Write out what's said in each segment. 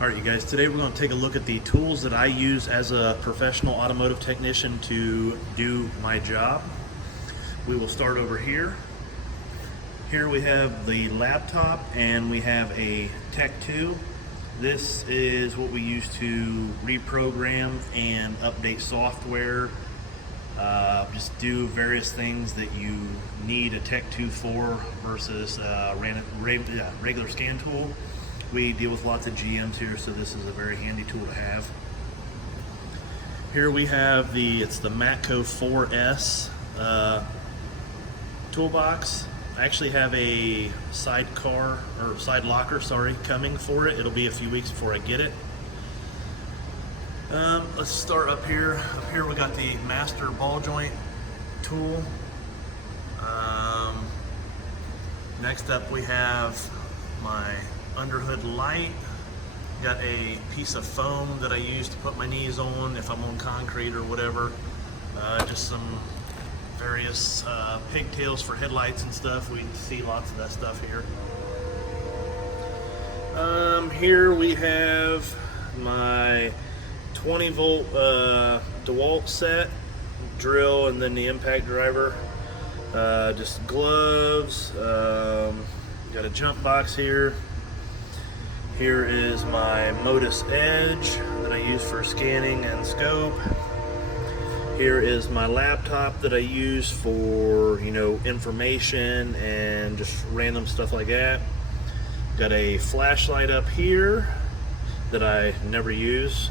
Alright you guys, today we're going to take a look at the tools that I use as a professional automotive technician to do my job. We will start over here. Here we have the laptop and we have a Tech 2. This is what we use to reprogram and update software, just do various things that you need a Tech 2 for versus a regular scan tool. We deal with lots of GMs here, so this is a very handy tool to have. Here we have it's the Matco 4S toolbox. I actually have a side locker, coming for it. It'll be a few weeks before I get it. Let's start up here. Up here we got the master ball joint tool. Next up we have my underhood light. Got a piece of foam that I use to put my knees on if I'm on concrete or whatever. Just some various pigtails for headlights and stuff. We see lots of that stuff here. Here we have my 20 volt DeWalt set, drill, and then the impact driver. Just gloves. Got a jump box here. Here is my Modus Edge that I use for scanning and scope. Here is my laptop that I use for, information and just random stuff like that. Got a flashlight up here that I never use.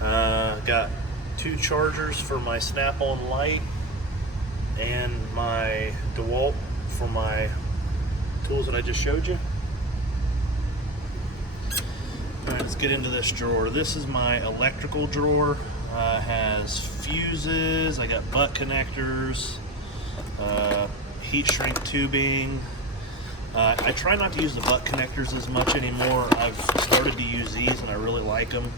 Got two chargers for my snap-on light and my DeWalt for my tools that I just showed you. Alright, let's get into this drawer. This is my electrical drawer. Has fuses, I got butt connectors, heat shrink tubing. I try not to use the butt connectors as much anymore. I've started to use these and I really like them.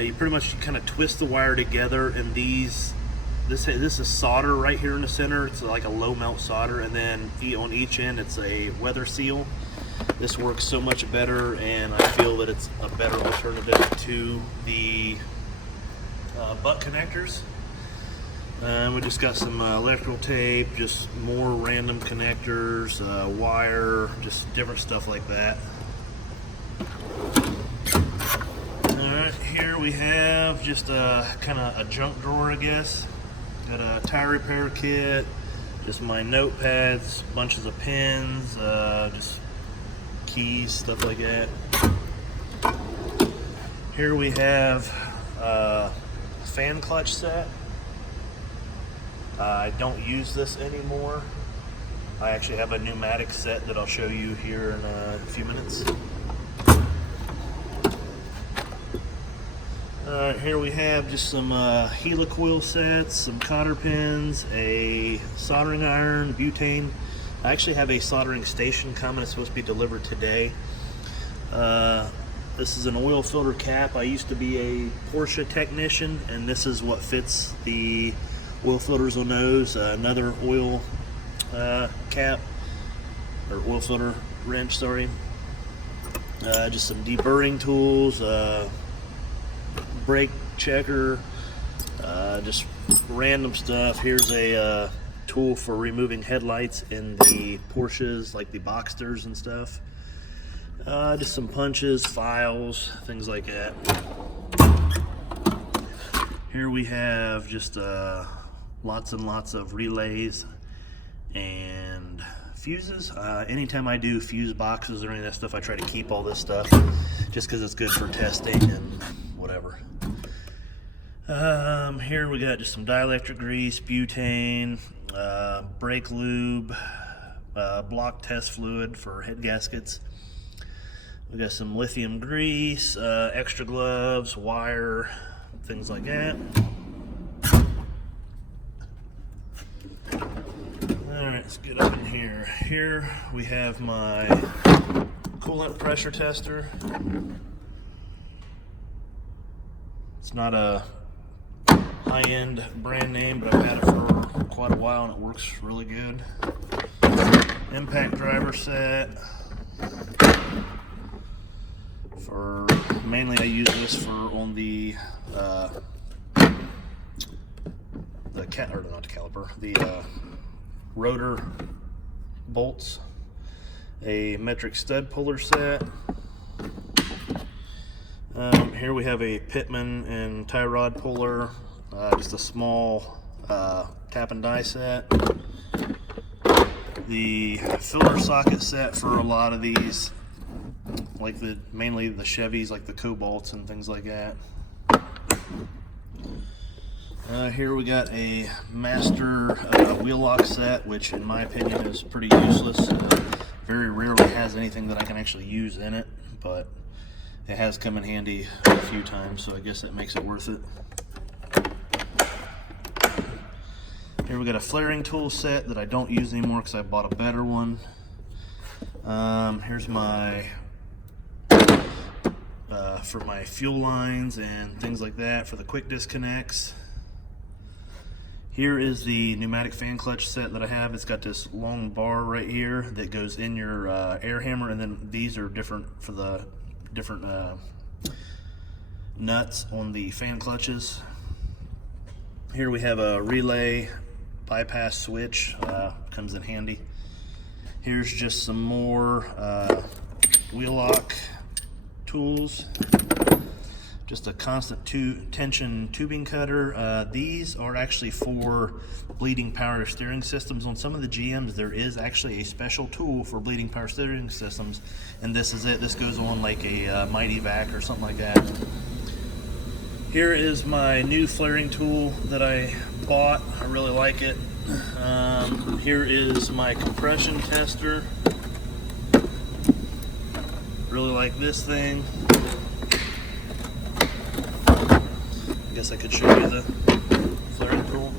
You pretty much kind of twist the wire together, and this is solder right here in the center. It's like a low melt solder, and then on each end it's a weather seal. This works so much better, and I feel that it's a better alternative to the butt connectors. We just got some electrical tape, just more random connectors, wire, just different stuff like that. Alright, here we have just kind of a junk drawer, I guess. Got a tire repair kit, just my notepads, bunches of pens, just keys, stuff like that. Here we have a fan clutch set. I don't use this anymore. I actually have a pneumatic set that I'll show you here in a few minutes. Here we have just some helicoil sets, some cotter pins, a soldering iron, butane. I actually have a soldering station coming. It's supposed to be delivered today. This is an oil filter cap. I used to be a Porsche technician, and this is what fits the oil filters on those. Another oil cap, or oil filter wrench, sorry. Just some deburring tools, brake checker, just random stuff. Here's a tool for removing headlights in the Porsches, like the Boxsters and stuff. Just some punches, files, things like that. Here we have just lots and lots of relays and fuses. Anytime I do fuse boxes or any of that stuff, I try to keep all this stuff just because it's good for testing and whatever. Here we got just some dielectric grease, butane, brake lube, block test fluid for head gaskets. We got some lithium grease, extra gloves, wire, things like that. Alright, let's get up in here. Here we have my coolant pressure tester. It's not a high-end brand name, but I've had it for quite a while and it works really good. impact driver set. For mainly, I use this for on the rotor bolts. A metric stud puller set. Here we have a Pitman and tie rod puller, just a small tap and die set. The filler socket set for a lot of these, like mainly the Chevys, like the Cobalts and things like that. Here we got a master wheel lock set, which in my opinion is pretty useless. Very rarely has anything that I can actually use in it, but it has come in handy a few times, so I guess that makes it worth it. Here we got a flaring tool set that I don't use anymore because I bought a better one. Here's my for my fuel lines and things like that for the quick disconnects. Here is the pneumatic fan clutch set that I have. It's got this long bar right here that goes in your air hammer, and then these are different for the different nuts on the fan clutches. Here we have a relay bypass switch, comes in handy. Here's just some more wheel lock tools. Just a constant tension tubing cutter. These are actually for bleeding power steering systems. On some of the GMs, there is actually a special tool for bleeding power steering systems, and this is it. This goes on like a Mighty Vac or something like that. Here is my new flaring tool that I bought. I really like it. Here is my compression tester. Really like this thing. I guess I could show you the flaring tool.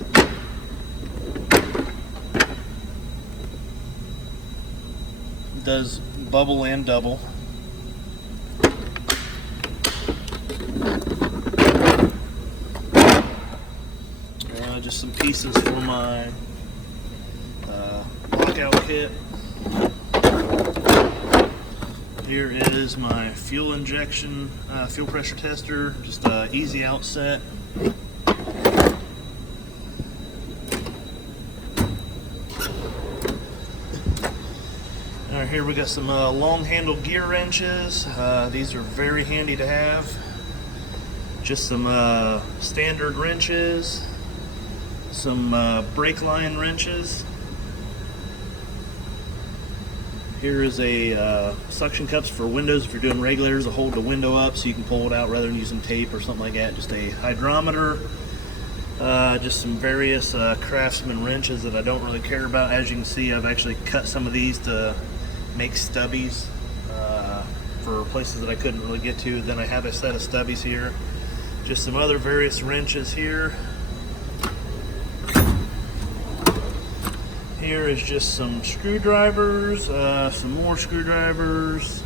It does bubble and double. Just some pieces for my lockout kit. Here is my fuel injection, fuel pressure tester, just an easy out set. Alright, here we got some long handle gear wrenches. These are very handy to have. Just some standard wrenches, some brake line wrenches. Here is a suction cups for windows if you're doing regulators to hold the window up so you can pull it out rather than using tape or something like that. Just a hydrometer, just some various Craftsman wrenches that I don't really care about. As you can see, I've actually cut some of these to make stubbies for places that I couldn't really get to. Then I have a set of stubbies here. Just some other various wrenches here. Here is just some screwdrivers, some more screwdrivers,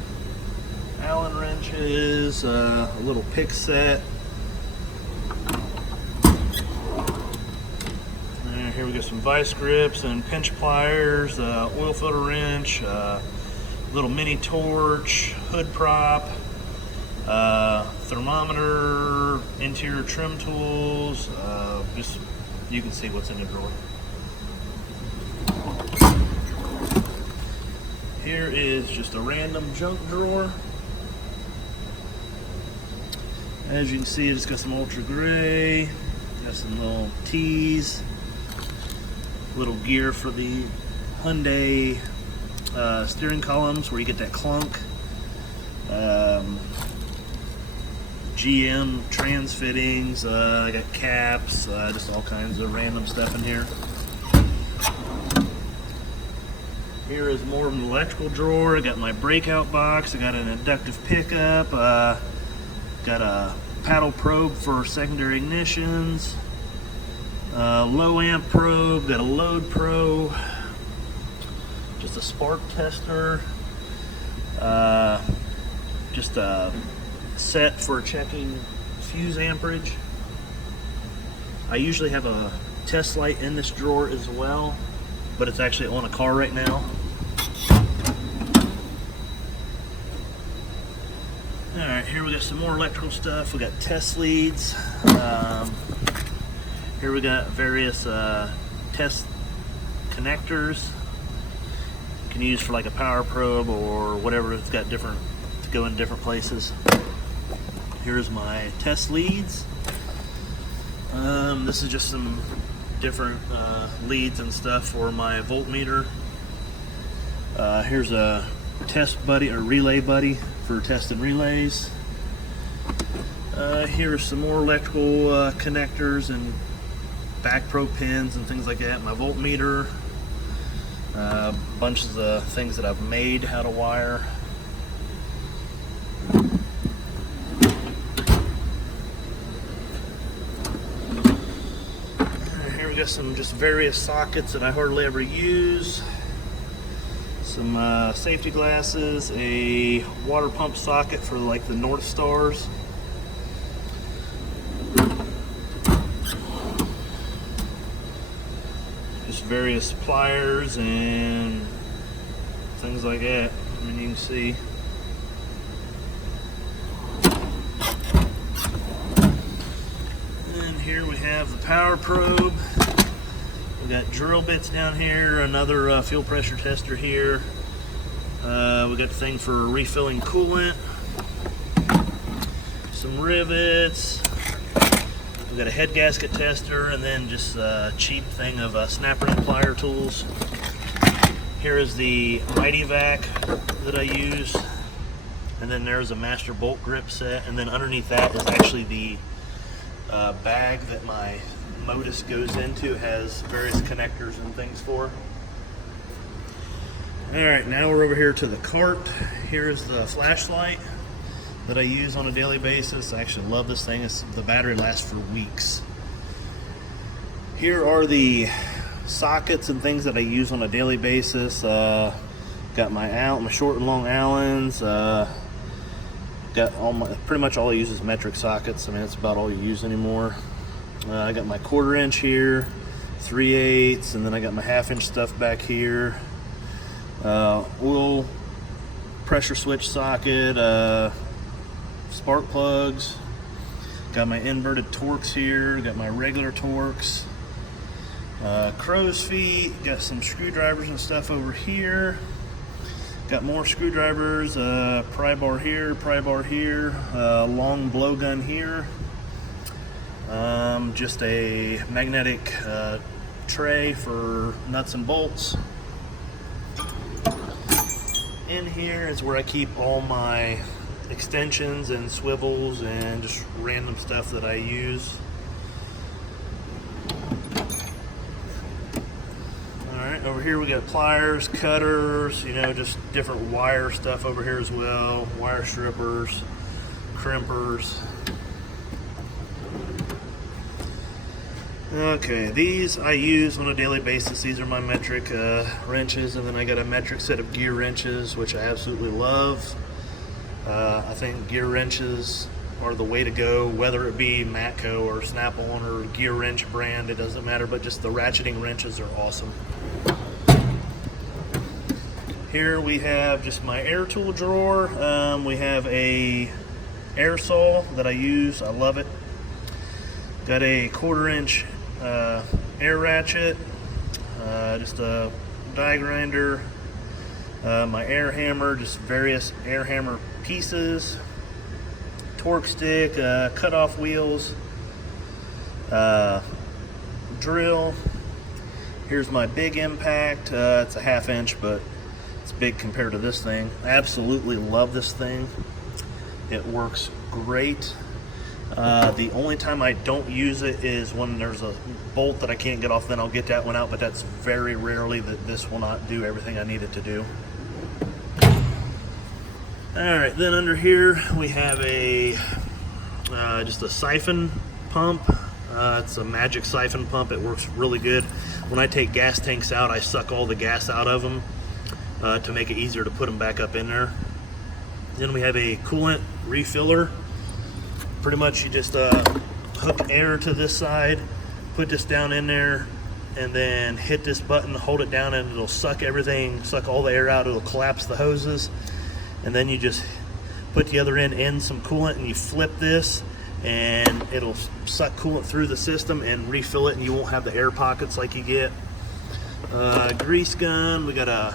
Allen wrenches, a little pick set. And here we got some vice grips and pinch pliers, oil filter wrench, little mini torch, hood prop, thermometer, interior trim tools. Just you can see what's in the drawer. Here is just a random junk drawer. As you can see, it's got some ultra gray, got some little T's, little gear for the Hyundai steering columns where you get that clunk. GM trans fittings, I got caps, just all kinds of random stuff in here. Here is more of an electrical drawer. I got my breakout box. I got an inductive pickup. Got a paddle probe for secondary ignitions. Low amp probe. Got a load probe. Just a spark tester. Just a set for checking fuse amperage. I usually have a test light in this drawer as well, but it's actually on a car right now. some more electrical stuff. We got test leads. Here we got various test connectors. You can use for like a power probe or whatever. It's got different to go in different places. Here's my test leads. This is just some different leads and stuff for my voltmeter. Here's a test buddy or relay buddy for testing relays. Here's some more electrical connectors and back probe pins and things like that. My voltmeter, bunches of things that I've made how to wire. Here we got some just various sockets that I hardly ever use. Some safety glasses, a water pump socket for like the North Stars. Just various pliers and things like that. I mean, you can see. And here we have the power probe. We got drill bits down here, another fuel pressure tester here. We got the thing for refilling coolant. Some rivets. We got a head gasket tester, and then just a cheap thing of snap ring plier tools. Here is the Mighty Vac that I use, and then there's a master bolt grip set, and then underneath that is actually the bag that my Modus goes into. Has various connectors and things for. Alright, now we're over here to the cart. Here's the flashlight that I use on a daily basis. I actually love this thing. The battery lasts for weeks. Here are the sockets and things that I use on a daily basis. Got my short and long Allens. Got pretty much all I use is metric sockets. I mean, that's about all you use anymore. I got my 1/4 inch here, 3/8, and then I got my 1/2 inch stuff back here. Oil pressure switch socket, spark plugs. Got my inverted Torx here. Got my regular Torx. Crow's feet. Got some screwdrivers and stuff over here. Got more screwdrivers. Pry bar here. Pry bar here. Long blowgun here. Just a magnetic tray for nuts and bolts. In here is where I keep all my extensions and swivels and just random stuff that I use. Alright, over here we got pliers, cutters, you know, just different wire stuff over here as well. Wire strippers, crimpers. Okay, these I use on a daily basis. These are my metric wrenches, and then I got a metric set of gear wrenches, which I absolutely love. I think gear wrenches are the way to go, whether it be Matco or Snap-on or gear wrench brand, it doesn't matter, but just the ratcheting wrenches are awesome. Here we have just my air tool drawer. We have a air saw that I use. I love it. Got a 1/4 inch air ratchet, just a die grinder, my air hammer, just various air hammer pieces, torque stick, cut-off wheels, drill. Here's my big impact. It's a 1/2 inch, but it's big compared to this thing. I absolutely love this thing. It works great. The only time I don't use it is when there's a bolt that I can't get off, then I'll get that one out, but that's very rarely. That this will not do everything I need it to do. Alright, then under here we have a just a siphon pump. It's a magic siphon pump. It works really good. When I take gas tanks out, I suck all the gas out of them to make it easier to put them back up in there. Then we have a coolant refiller. Pretty much you just hook air to this side, put this down in there, and then hit this button, hold it down, and it'll suck everything, suck all the air out. It'll collapse the hoses, and then you just put the other end in some coolant, and you flip this and it'll suck coolant through the system and refill it, and you won't have the air pockets like you get. Grease gun, we got a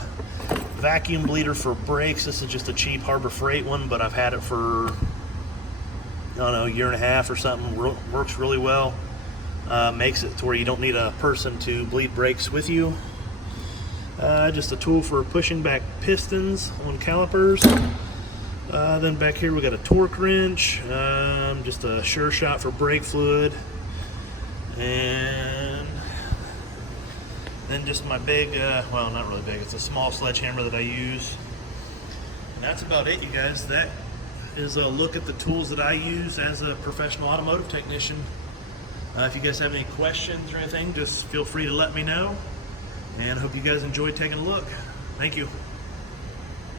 vacuum bleeder for brakes. This is just a cheap Harbor Freight one, but I've had it for, I don't know, a year and a half or something. Works really well. Makes it to where you don't need a person to bleed brakes with you. Just a tool for pushing back pistons on calipers. Then back here we got a torque wrench, just a sure shot for brake fluid, and then just my big, well, not really big, it's a small sledgehammer that I use. And that's about it, you guys. That is a look at the tools that I use as a professional automotive technician. If you guys have any questions or anything, just feel free to let me know, and I hope you guys enjoyed taking a look. Thank you.